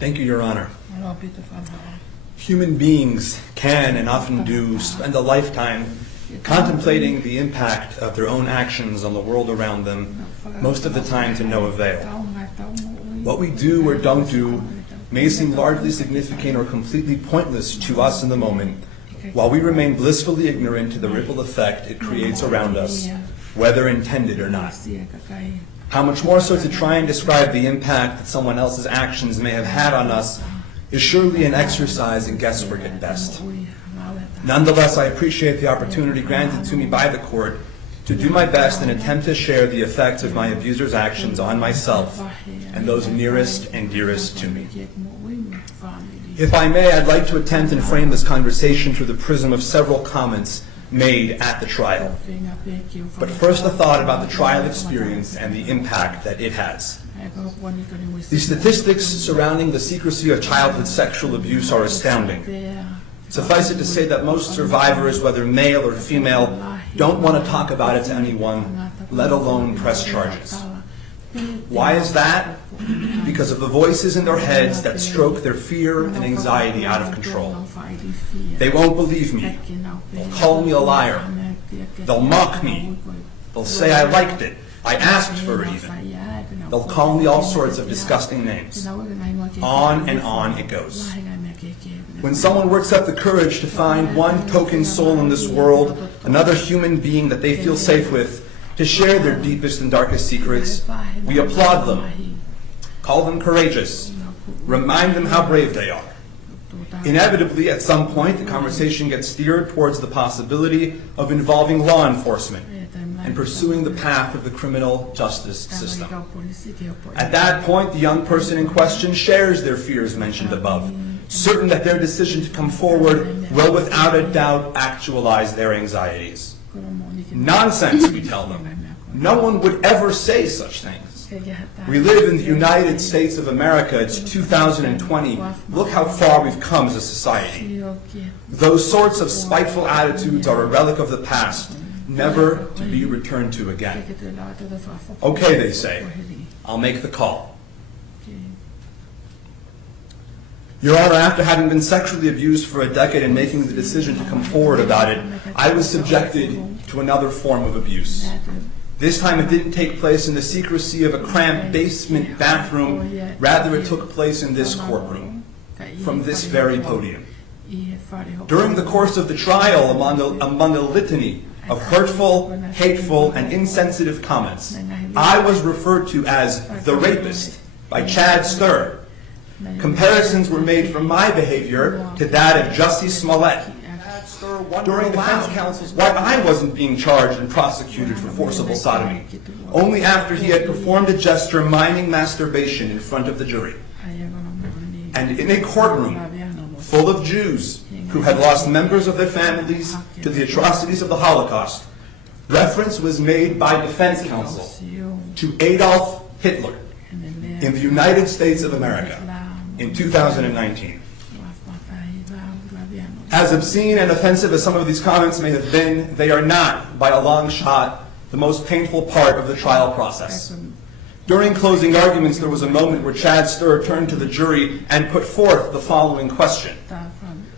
Thank you, Your Honor. Human beings can and often do spend a lifetime contemplating the impact of their own actions on the world around them, most of the time to no avail. What we do or don't do may seem largely significant or completely pointless to us in the moment, while we remain blissfully ignorant to the ripple effect it creates around us, whether intended or not. How much more so to try and describe the impact that someone else's actions may have had on us is surely an exercise in guesswork at best. Nonetheless, I appreciate the opportunity granted to me by the court to do my best and attempt to share the effects of my abuser's actions on myself and those nearest and dearest to me. If I may, I'd like to attempt and frame this conversation through the prism of several comments made at the trial. But first, a thought about the trial experience and the impact that it has. The statistics surrounding the secrecy of childhood sexual abuse are astounding. Suffice it to say that most survivors, whether male or female, don't want to talk about it to anyone, let alone press charges. Why is that? Because of the voices in their heads that stroke their fear and anxiety out of control. They won't believe me. They'll call me a liar. They'll mock me. They'll say I liked it. I asked for it even. They'll call me all sorts of disgusting names. On and on it goes. When someone works up the courage to find one token soul in this world, another human being that they feel safe with, to share their deepest and darkest secrets, we applaud them, call them courageous, remind them how brave they are. Inevitably, at some point, the conversation gets steered towards the possibility of involving law enforcement and pursuing the path of the criminal justice system. At that point, the young person in question shares their fears mentioned above, certain that their decision to come forward will without a doubt actualize their anxieties. Nonsense, we tell them. No one would ever say such things. We live in the United States of America. It's 2020. Look how far we've come as a society. Those sorts of spiteful attitudes are a relic of the past, never to be returned to again. Okay, they say. I'll make the call. Your Honor, after having been sexually abused for a decade and making the decision to come forward about it, I was subjected to another form of abuse. This time it didn't take place in the secrecy of a cramped basement bathroom. Rather, it took place in this courtroom, from this very podium. During the course of the trial, among a litany of hurtful, hateful, and insensitive comments, I was referred to as the rapist by Chad Stir. Comparisons were made from my behavior to that of Jussie Smollett. During defense counsel's why I wasn't being charged and prosecuted for forcible sodomy, only after he had performed a gesture miming masturbation in front of the jury. And in a courtroom full of Jews who had lost members of their families to the atrocities of the Holocaust, reference was made by defense counsel to Adolf Hitler in the United States of America in 2019. As obscene and offensive as some of these comments may have been, they are not, by a long shot, the most painful part of the trial process. During closing arguments, there was a moment where Chad Stir turned to the jury and put forth the following question.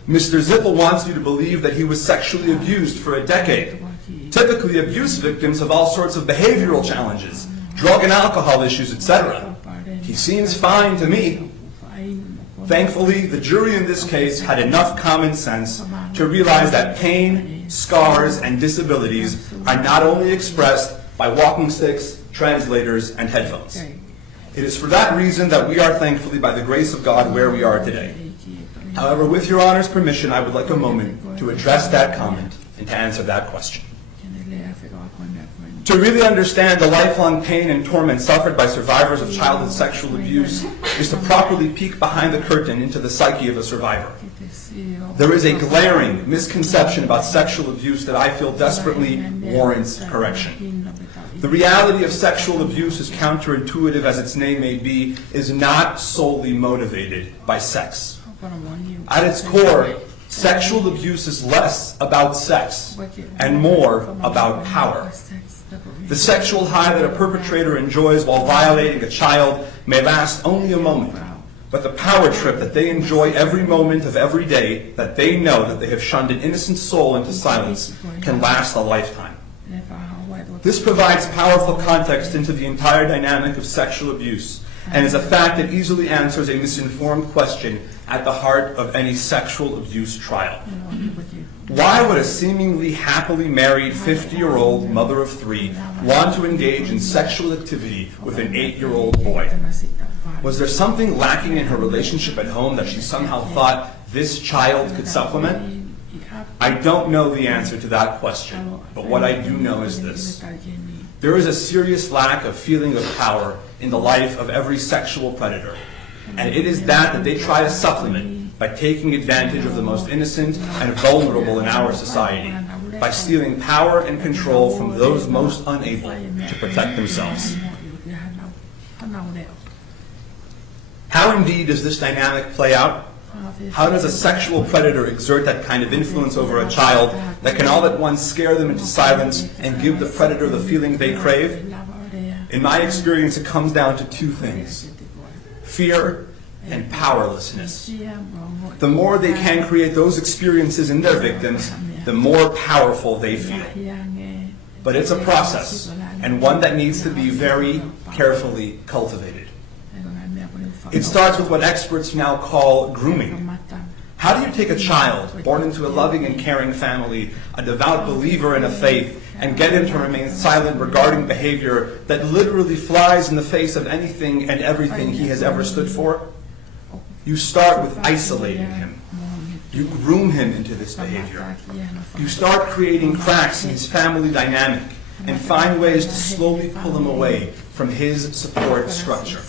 Mr. Zippel wants you to believe that he was sexually abused for a decade. Typically, abuse victims have all sorts of behavioral challenges, drug and alcohol issues, etc. He seems fine to me. Thankfully, the jury in this case had enough common sense to realize that pain, scars, and disabilities are not only expressed by walking sticks, translators, and headphones. It is for that reason that we are thankfully, by the grace of God, where we are today. However, with Your Honor's permission, I would like a moment to address that comment and to answer that question. To really understand the lifelong pain and torment suffered by survivors of childhood sexual abuse is to properly peek behind the curtain into the psyche of a survivor. There is a glaring misconception about sexual abuse that I feel desperately warrants correction. The reality of sexual abuse, as counterintuitive as its name may be, is not solely motivated by sex. At its core, sexual abuse is less about sex and more about power. The sexual high that a perpetrator enjoys while violating a child may last only a moment, but the power trip that they enjoy every moment of every day, that they know that they have shunned an innocent soul into silence, can last a lifetime. This provides powerful context into the entire dynamic of sexual abuse, and is a fact that easily answers a misinformed question at the heart of any sexual abuse trial. Why would a seemingly happily married 50-year-old mother of 3 want to engage in sexual activity with an 8-year-old boy? Was there something lacking in her relationship at home that she somehow thought this child could supplement? I don't know the answer to that question, but what I do know is this. There is a serious lack of feeling of power in the life of every sexual predator, and it is that they try to supplement by taking advantage of the most innocent and vulnerable in our society, by stealing power and control from those most unable to protect themselves. How indeed does this dynamic play out? How does a sexual predator exert that kind of influence over a child that can all at once scare them into silence and give the predator the feeling they crave? In my experience, it comes down to 2 things: fear and powerlessness. The more they can create those experiences in their victims, the more powerful they feel. But it's a process, and one that needs to be very carefully cultivated. It starts with what experts now call grooming. How do you take a child born into a loving and caring family, a devout believer in a faith, and get him to remain silent regarding behavior that literally flies in the face of anything and everything he has ever stood for? You start with isolating him. You groom him into this behavior. You start creating cracks in his family dynamic and find ways to slowly pull him away from his support structure.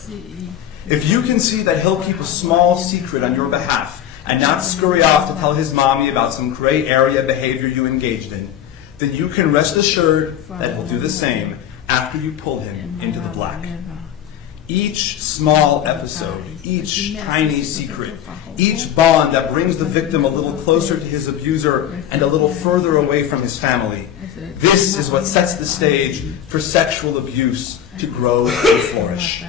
If you can see that he'll keep a small secret on your behalf and not scurry off to tell his mommy about some gray area behavior you engaged in, then you can rest assured that he'll do the same after you pull him into the black. Each small episode, each tiny secret, each bond that brings the victim a little closer to his abuser and a little further away from his family, this is what sets the stage for sexual abuse to grow and flourish.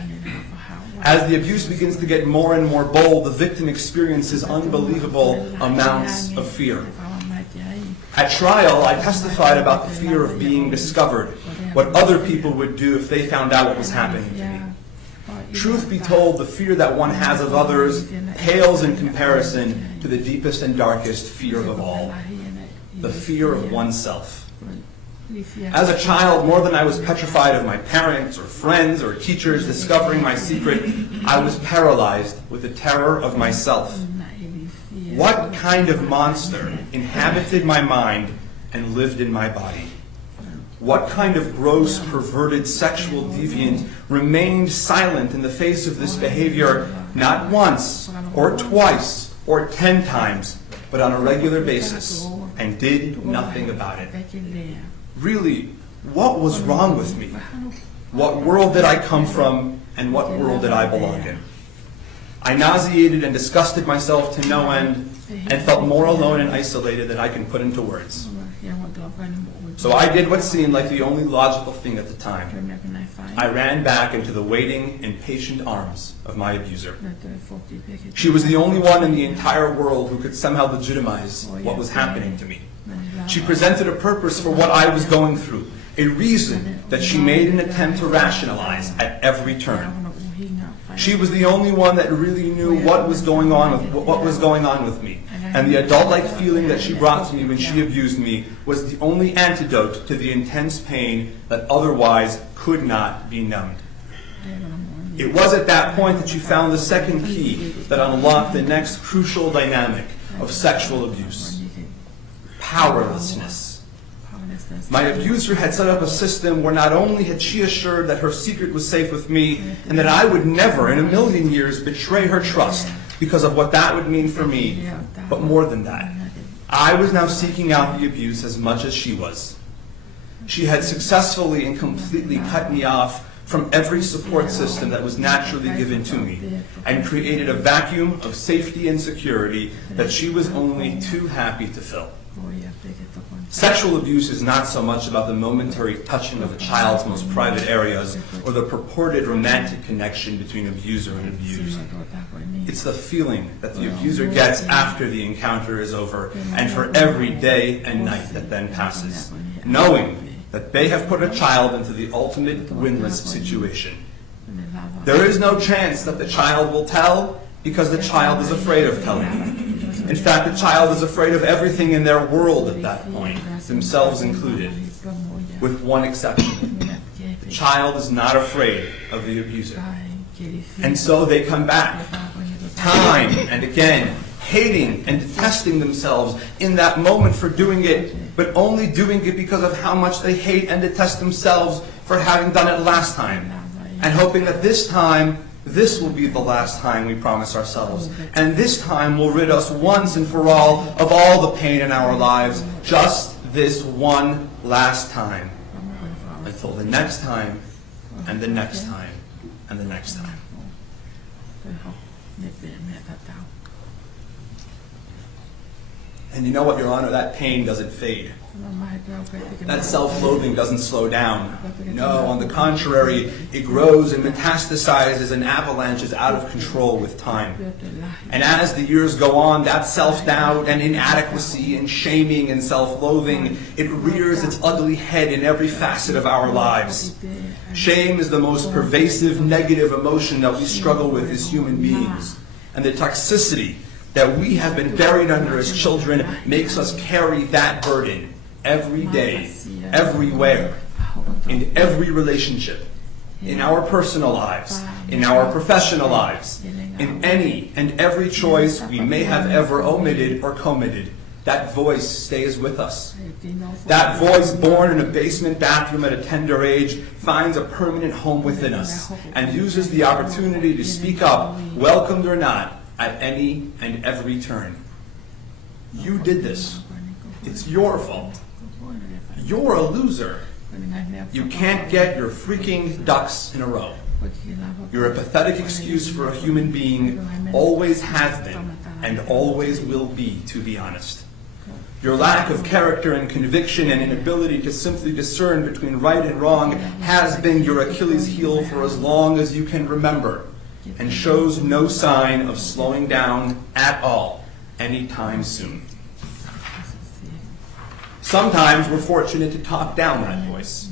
As the abuse begins to get more and more bold, the victim experiences unbelievable amounts of fear. At trial, I testified about the fear of being discovered, what other people would do if they found out what was happening to me. Truth be told, the fear that one has of others pales in comparison to the deepest and darkest fear of all, the fear of oneself. As a child, more than I was petrified of my parents or friends or teachers discovering my secret, I was paralyzed with the terror of myself. What kind of monster inhabited my mind and lived in my body? What kind of gross, perverted, sexual deviant remained silent in the face of this behavior not once or twice or 10 times, but on a regular basis, and did nothing about it? Really, what was wrong with me? What world did I come from, and what world did I belong in? I nauseated and disgusted myself to no end, and felt more alone and isolated than I can put into words. So I did what seemed like the only logical thing at the time. I ran back into the waiting and patient arms of my abuser. She was the only one in the entire world who could somehow legitimize what was happening to me. She presented a purpose for what I was going through, a reason that she made an attempt to rationalize at every turn. She was the only one that really knew what was going on with me, and the adult-like feeling that she brought to me when she abused me was the only antidote to the intense pain that otherwise could not be numbed. It was at that point that she found the second key that unlocked the next crucial dynamic of sexual abuse: powerlessness. My abuser had set up a system where not only had she assured that her secret was safe with me and that I would never in a million years betray her trust because of what that would mean for me, but more than that, I was now seeking out the abuse as much as she was. She had successfully and completely cut me off from every support system that was naturally given to me and created a vacuum of safety and security that she was only too happy to fill. Sexual abuse is not so much about the momentary touching of a child's most private areas or the purported romantic connection between abuser and abused. It's the feeling that the abuser gets after the encounter is over and for every day and night that then passes, knowing that they have put a child into the ultimate winless situation. There is no chance that the child will tell because the child is afraid of telling. In fact, the child is afraid of everything in their world at that point, themselves included, with one exception. The child is not afraid of the abuser. And so they come back, time and again, hating and detesting themselves in that moment for doing it, but only doing it because of how much they hate and detest themselves for having done it last time, and hoping that this time, this will be the last time we promise ourselves. And this time will rid us once and for all of all the pain in our lives. Just this one last time. Until the next time, and the next time, and the next time. And you know what, Your Honor? That pain doesn't fade. That self-loathing doesn't slow down. No, on the contrary, it grows and metastasizes and avalanches out of control with time. And as the years go on, that self-doubt and inadequacy and shaming and self-loathing, it rears its ugly head in every facet of our lives. Shame is the most pervasive negative emotion that we struggle with as human beings. And the toxicity that we have been buried under as children makes us carry that burden every day, everywhere, in every relationship, in our personal lives, in our professional lives, in any and every choice we may have ever omitted or committed. That voice stays with us. That voice, born in a basement bathroom at a tender age, finds a permanent home within us and uses the opportunity to speak up, welcomed or not, at any and every turn. You did this. It's your fault. You're a loser. You can't get your freaking ducks in a row. You're a pathetic excuse for a human being, always has been, and always will be, to be honest. Your lack of character and conviction and inability to simply discern between right and wrong has been your Achilles heel for as long as you can remember, and shows no sign of slowing down at all anytime soon. Sometimes we're fortunate to talk down that voice.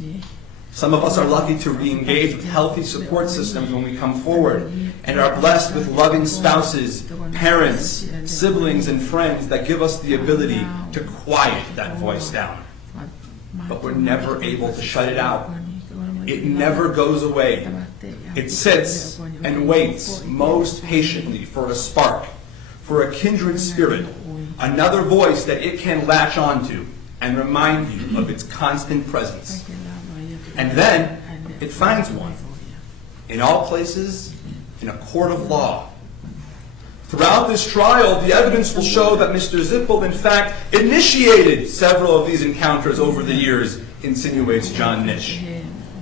Some of us are lucky to re-engage with healthy support systems when we come forward and are blessed with loving spouses, parents, siblings, and friends that give us the ability to quiet that voice down. But we're never able to shut it out. It never goes away. It sits and waits most patiently for a spark, for a kindred spirit, another voice that it can latch onto and remind you of its constant presence. And then it finds one. In all places, in a court of law. Throughout this trial, the evidence will show that Mr. Zippel, in fact, initiated several of these encounters over the years, insinuates John Nish.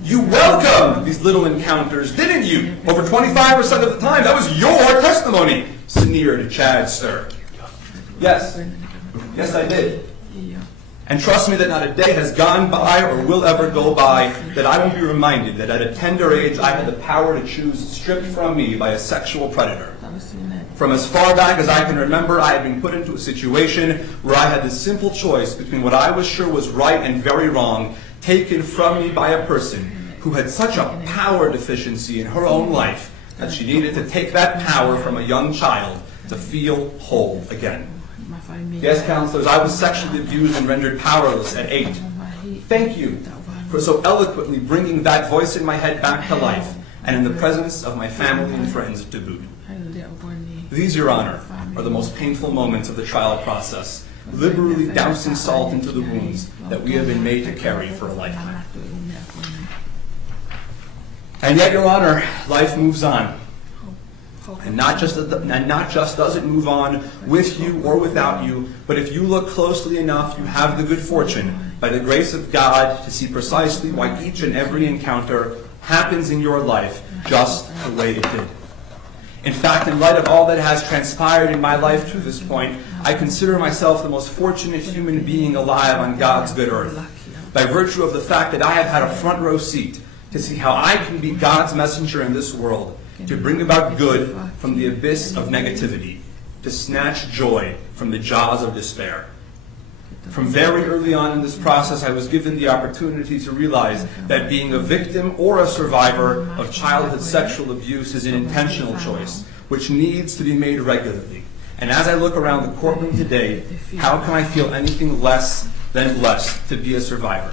You welcomed these little encounters, didn't you? Over 25% of the time, that was your testimony, sneered Chad, sir. Yes. Yes, I did. And trust me that not a day has gone by or will ever go by that I won't be reminded that at a tender age I had the power to choose stripped from me by a sexual predator. From as far back as I can remember, I had been put into a situation where I had the simple choice between what I was sure was right and very wrong, taken from me by a person who had such a power deficiency in her own life that she needed to take that power from a young child to feel whole again. Yes, counselors, I was sexually abused and rendered powerless at 8. Thank you for so eloquently bringing that voice in my head back to life and in the presence of my family and friends to boot. These, Your Honor, are the most painful moments of the trial process, liberally dousing salt into the wounds that we have been made to carry for a lifetime. And yet, Your Honor, life moves on. And not just does it move on with you or without you, but if you look closely enough, you have the good fortune, by the grace of God, to see precisely why each and every encounter happens in your life just the way it did. In fact, in light of all that has transpired in my life to this point, I consider myself the most fortunate human being alive on God's good earth, by virtue of the fact that I have had a front row seat to see how I can be God's messenger in this world, to bring about good from the abyss of negativity, to snatch joy from the jaws of despair. From very early on in this process, I was given the opportunity to realize that being a victim or a survivor of childhood sexual abuse is an intentional choice, which needs to be made regularly. And as I look around the courtroom today, how can I feel anything less than blessed to be a survivor?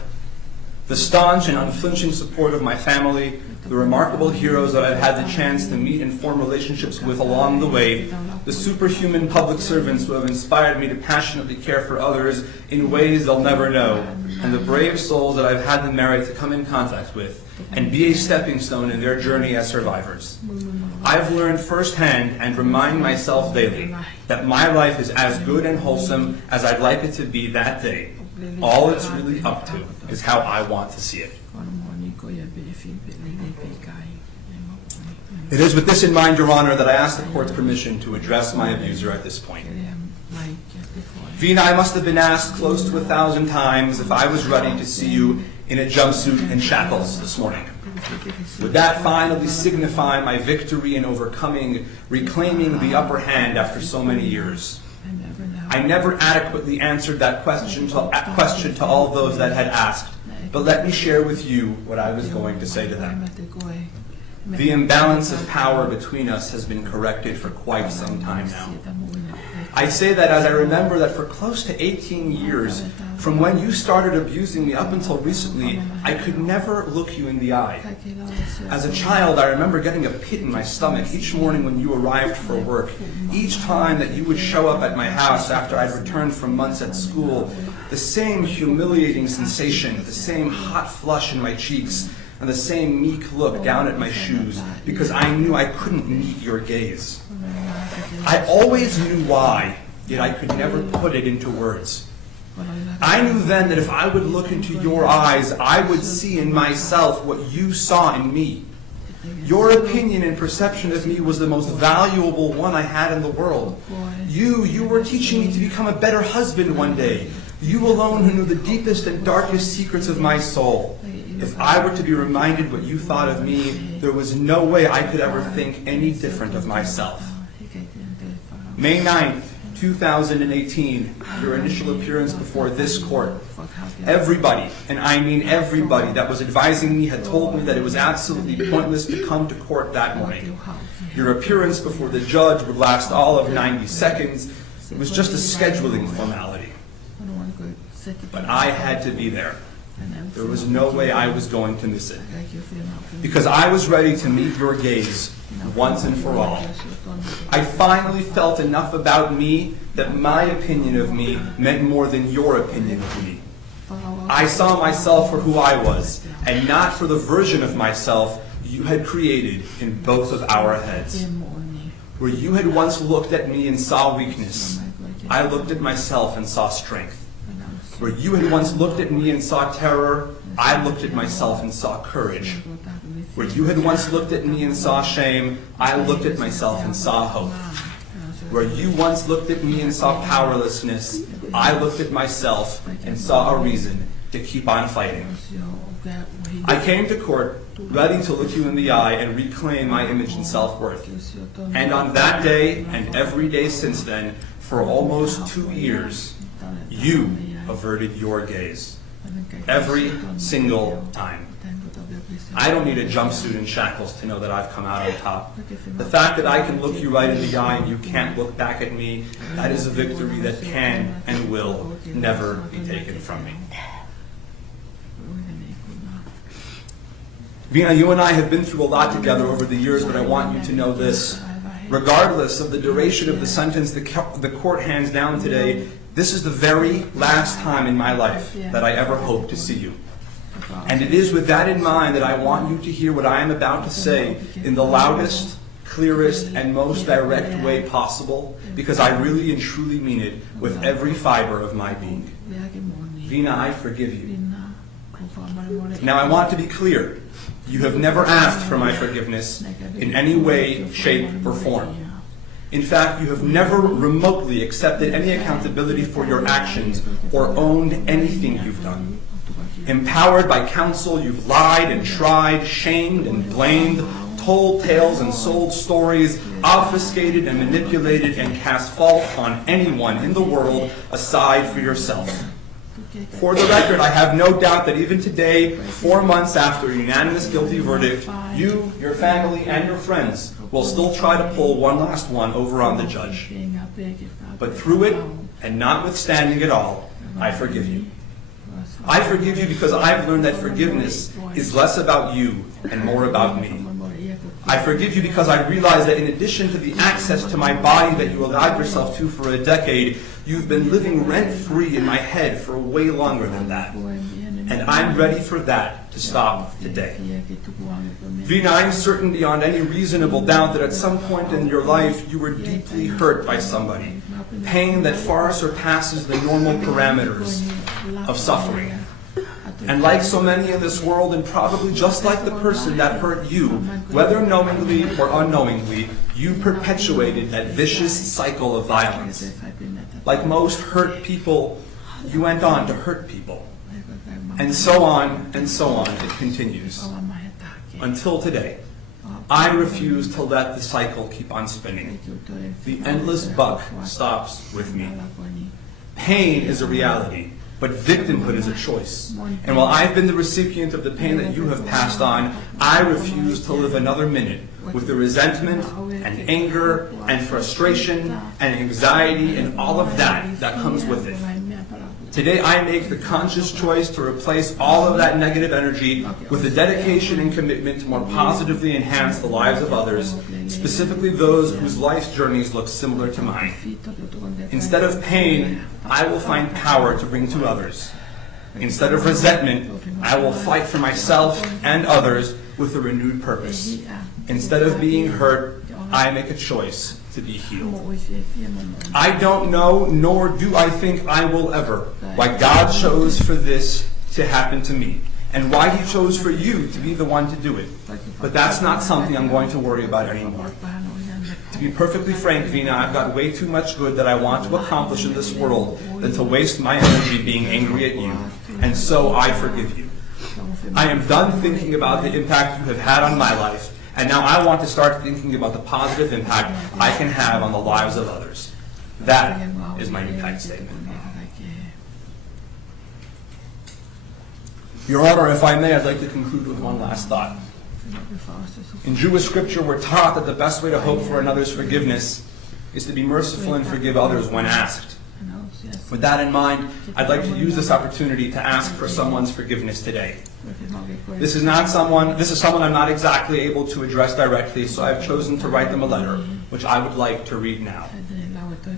The staunch and unflinching support of my family, the remarkable heroes that I've had the chance to meet and form relationships with along the way, the superhuman public servants who have inspired me to passionately care for others in ways they'll never know, and the brave souls that I've had the merit to come in contact with and be a stepping stone in their journey as survivors. I've learned firsthand and remind myself daily that my life is as good and wholesome as I'd like it to be that day. All it's really up to is how I want to see it. It is with this in mind, Your Honor, that I ask the Court's permission to address my abuser at this point. Vina, I must have been asked close to 1,000 times if I was ready to see you in a jumpsuit and shackles this morning. Would that finally signify my victory in overcoming, reclaiming the upper hand after so many years? I never adequately answered that question to all those that had asked, but let me share with you what I was going to say to them. The imbalance of power between us has been corrected for quite some time now. I say that as I remember that for close to 18 years, from when you started abusing me up until recently, I could never look you in the eye. As a child, I remember getting a pit in my stomach each morning when you arrived for work. Each time that you would show up at my house after I'd returned from months at school, the same humiliating sensation, the same hot flush in my cheeks, and the same meek look down at my shoes, because I knew I couldn't meet your gaze. I always knew why, yet I could never put it into words. I knew then that if I would look into your eyes, I would see in myself what you saw in me. Your opinion and perception of me was the most valuable one I had in the world. You were teaching me to become a better husband one day. You alone who knew the deepest and darkest secrets of my soul. If I were to be reminded what you thought of me, there was no way I could ever think any different of myself. May 9th, 2018, your initial appearance before this court. Everybody, and I mean everybody, that was advising me had told me that it was absolutely pointless to come to court that morning. Your appearance before the judge would last all of 90 seconds. It was just a scheduling formality. But I had to be there. There was no way I was going to miss it. Because I was ready to meet your gaze once and for all. I finally felt enough about me that my opinion of me meant more than your opinion of me. I saw myself for who I was, and not for the version of myself you had created in both of our heads. Where you had once looked at me and saw weakness, I looked at myself and saw strength. Where you had once looked at me and saw terror, I looked at myself and saw courage. Where you had once looked at me and saw shame, I looked at myself and saw hope. Where you once looked at me and saw powerlessness, I looked at myself and saw a reason to keep on fighting. I came to court ready to look you in the eye and reclaim my image and self-worth. And on that day, and every day since then, for almost 2 years, you averted your gaze. Every single time. I don't need a jumpsuit and shackles to know that I've come out on top. The fact that I can look you right in the eye and you can't look back at me, that is a victory that can and will never be taken from me. Vina, you and I have been through a lot together over the years, but I want you to know this. Regardless of the duration of the sentence the court hands down today, this is the very last time in my life that I ever hope to see you. And it is with that in mind that I want you to hear what I am about to say in the loudest, clearest, and most direct way possible, because I really and truly mean it with every fiber of my being. Vina, I forgive you. Now I want to be clear. You have never asked for my forgiveness in any way, shape, or form. In fact, you have never remotely accepted any accountability for your actions or owned anything you've done. Empowered by counsel, you've lied and tried, shamed and blamed, told tales and sold stories, obfuscated and manipulated, and cast fault on anyone in the world aside for yourself. For the record, I have no doubt that even today, 4 months after a unanimous guilty verdict, you, your family, and your friends will still try to pull one last one over on the judge. But through it, and notwithstanding it all, I forgive you. I forgive you because I've learned that forgiveness is less about you and more about me. I forgive you because I realize that in addition to the access to my body that you allowed yourself to for a decade, you've been living rent-free in my head for way longer than that. And I'm ready for that to stop today. Vina, I'm certain beyond any reasonable doubt that at some point in your life you were deeply hurt by somebody. Pain that far surpasses the normal parameters of suffering. And like so many in this world, and probably just like the person that hurt you, whether knowingly or unknowingly, you perpetuated that vicious cycle of violence. Like most hurt people, you went on to hurt people. And so on, it continues. Until today, I refuse to let the cycle keep on spinning. The endless buck stops with me. Pain is a reality, but victimhood is a choice. And while I've been the recipient of the pain that you have passed on, I refuse to live another minute with the resentment and anger and frustration and anxiety and all of that comes with it. Today I make the conscious choice to replace all of that negative energy with a dedication and commitment to more positively enhance the lives of others, specifically those whose life's journeys look similar to mine. Instead of pain, I will find power to bring to others. Instead of resentment, I will fight for myself and others with a renewed purpose. Instead of being hurt, I make a choice to be healed. I don't know, nor do I think I will ever, why God chose for this to happen to me, and why He chose for you to be the one to do it. But that's not something I'm going to worry about anymore. To be perfectly frank, Vina, I've got way too much good that I want to accomplish in this world than to waste my energy being angry at you. And so I forgive you. I am done thinking about the impact you have had on my life, and now I want to start thinking about the positive impact I can have on the lives of others. That is my impact statement. Your Honor, if I may, I'd like to conclude with one last thought. In Jewish scripture, we're taught that the best way to hope for another's forgiveness is to be merciful and forgive others when asked. With that in mind, I'd like to use this opportunity to ask for someone's forgiveness today. This is someone I'm not exactly able to address directly, so I've chosen to write them a letter, which I would like to read now.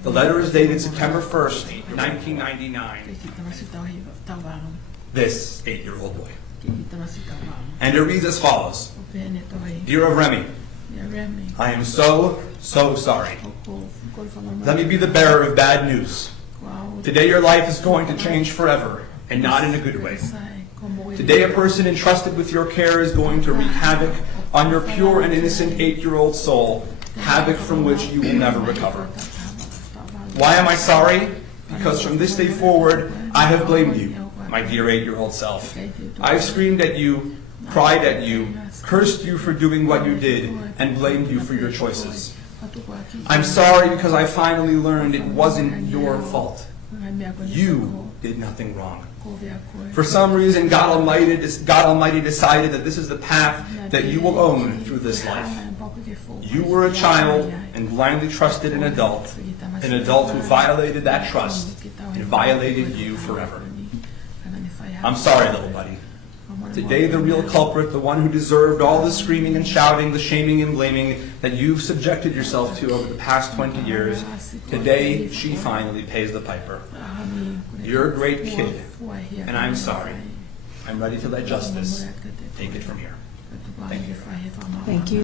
The letter is dated September 1st, 1999. This 8-year-old boy. And it reads as follows. Dear Avremi, I am so sorry. Let me be the bearer of bad news. Today your life is going to change forever, and not in a good way. Today a person entrusted with your care is going to wreak havoc on your pure and innocent 8-year-old soul, havoc from which you will never recover. Why am I sorry? Because from this day forward, I have blamed you, my dear 8-year-old self. I've screamed at you, cried at you, cursed you for doing what you did, and blamed you for your choices. I'm sorry because I finally learned it wasn't your fault. You did nothing wrong. For some reason, God Almighty decided that this is the path that you will own through this life. You were a child and blindly trusted an adult who violated that trust and violated you forever. I'm sorry, little buddy. Today, the real culprit, the one who deserved all the screaming and shouting, the shaming and blaming that you've subjected yourself to over the past 20 years, today she finally pays the piper. You're a great kid, and I'm sorry. I'm ready to let justice take it from here. Thank you. Thank you.